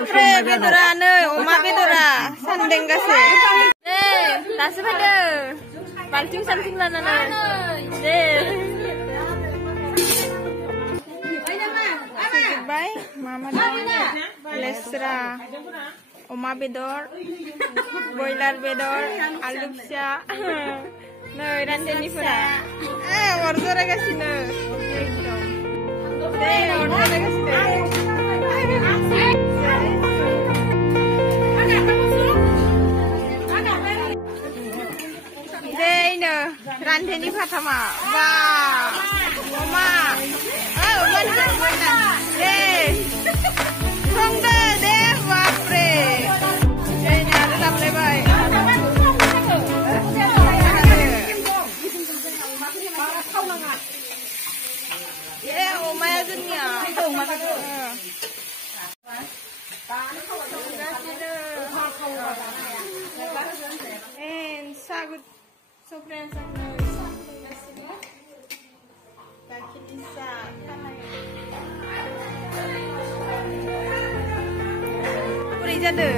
बाप्रे बेदरा नै अमा बेदरा सानदेंगासो दे दासो फैदो बाल्थिं साल्थिं लानानै दे बाय मामा लेस्रा अमा बेदर बयलार बेदर आलु फिसा नै रान्देनिफोरा अर जरायगासिनो दे अर जरायगासिनो देनो रान्देनि फाथामा बा अमा अमा दे संदो दे बाप्रे देनो आरो लाबलायबाय ए अमाया जोंनिया sagut sobrang kakinisa puri jade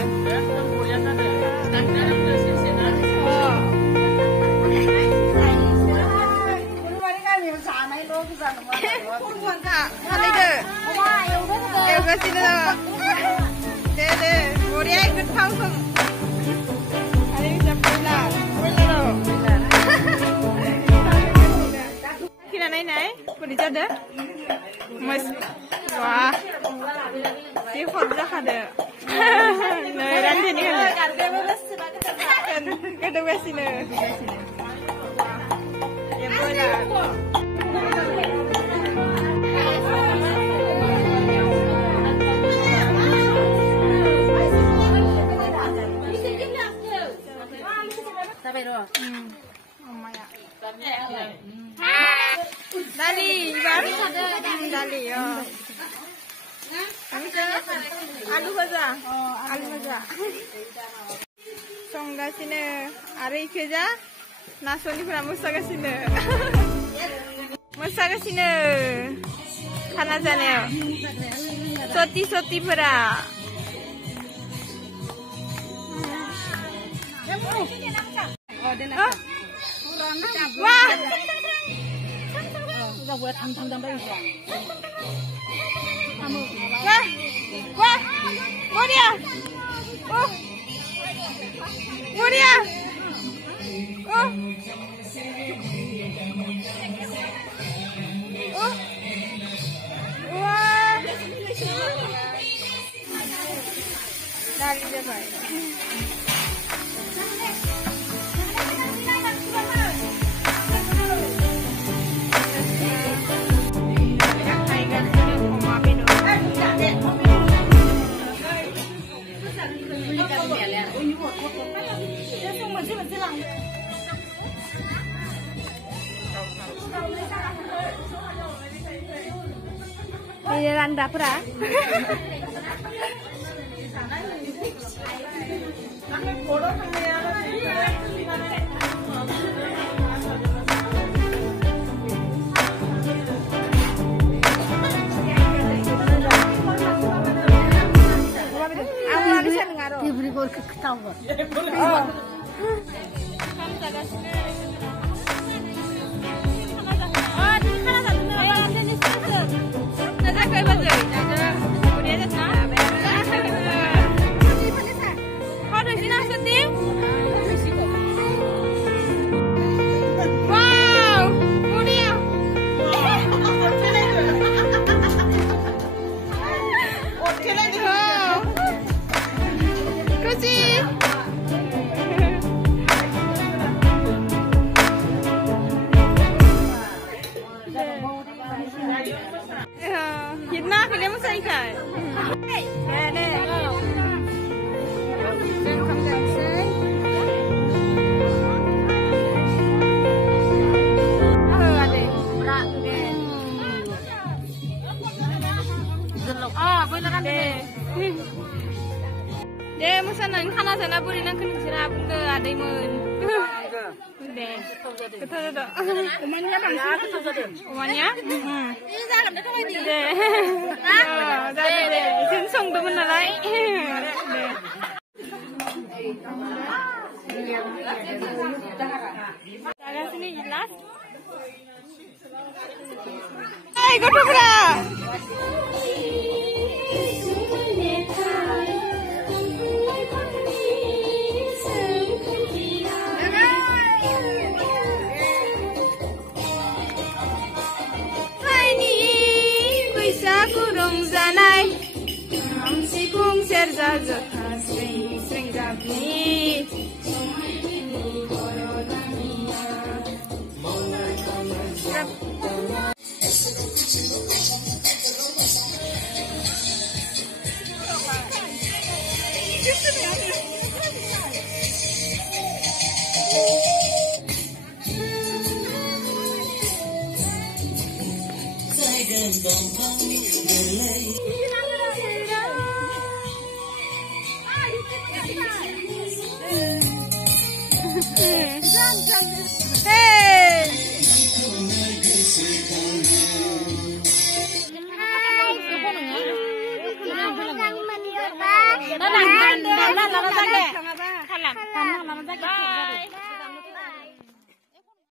Mas, wah, si khotbah ada. Nah, nanti ni kan, kedua sini. Ya boleh. Sampai dulu. Omaya. Dali, baru dali ya. Alu baja, alu baja. Songga sini, ari kerja, nasoni pernah musaga sini, musaga sini, kana jane, soti pernah. Wah. Udah buat tang-tang bayi dong. Wah, Muria. Muria. Wah. Dari siapa? Jalan dapur ah. Diberi gol ketawa. Deh, musanan kana sana burinan kenisira bunda adaimun. Deh, betul betul. Umannya bangsa betul betul. Umannya? Ini jalan dekat ini. Deh, deh, deh. Sensong tuh menalai. Ada sini jelas. Hai, gotofra. Serza jatha swing swing rapni Bye.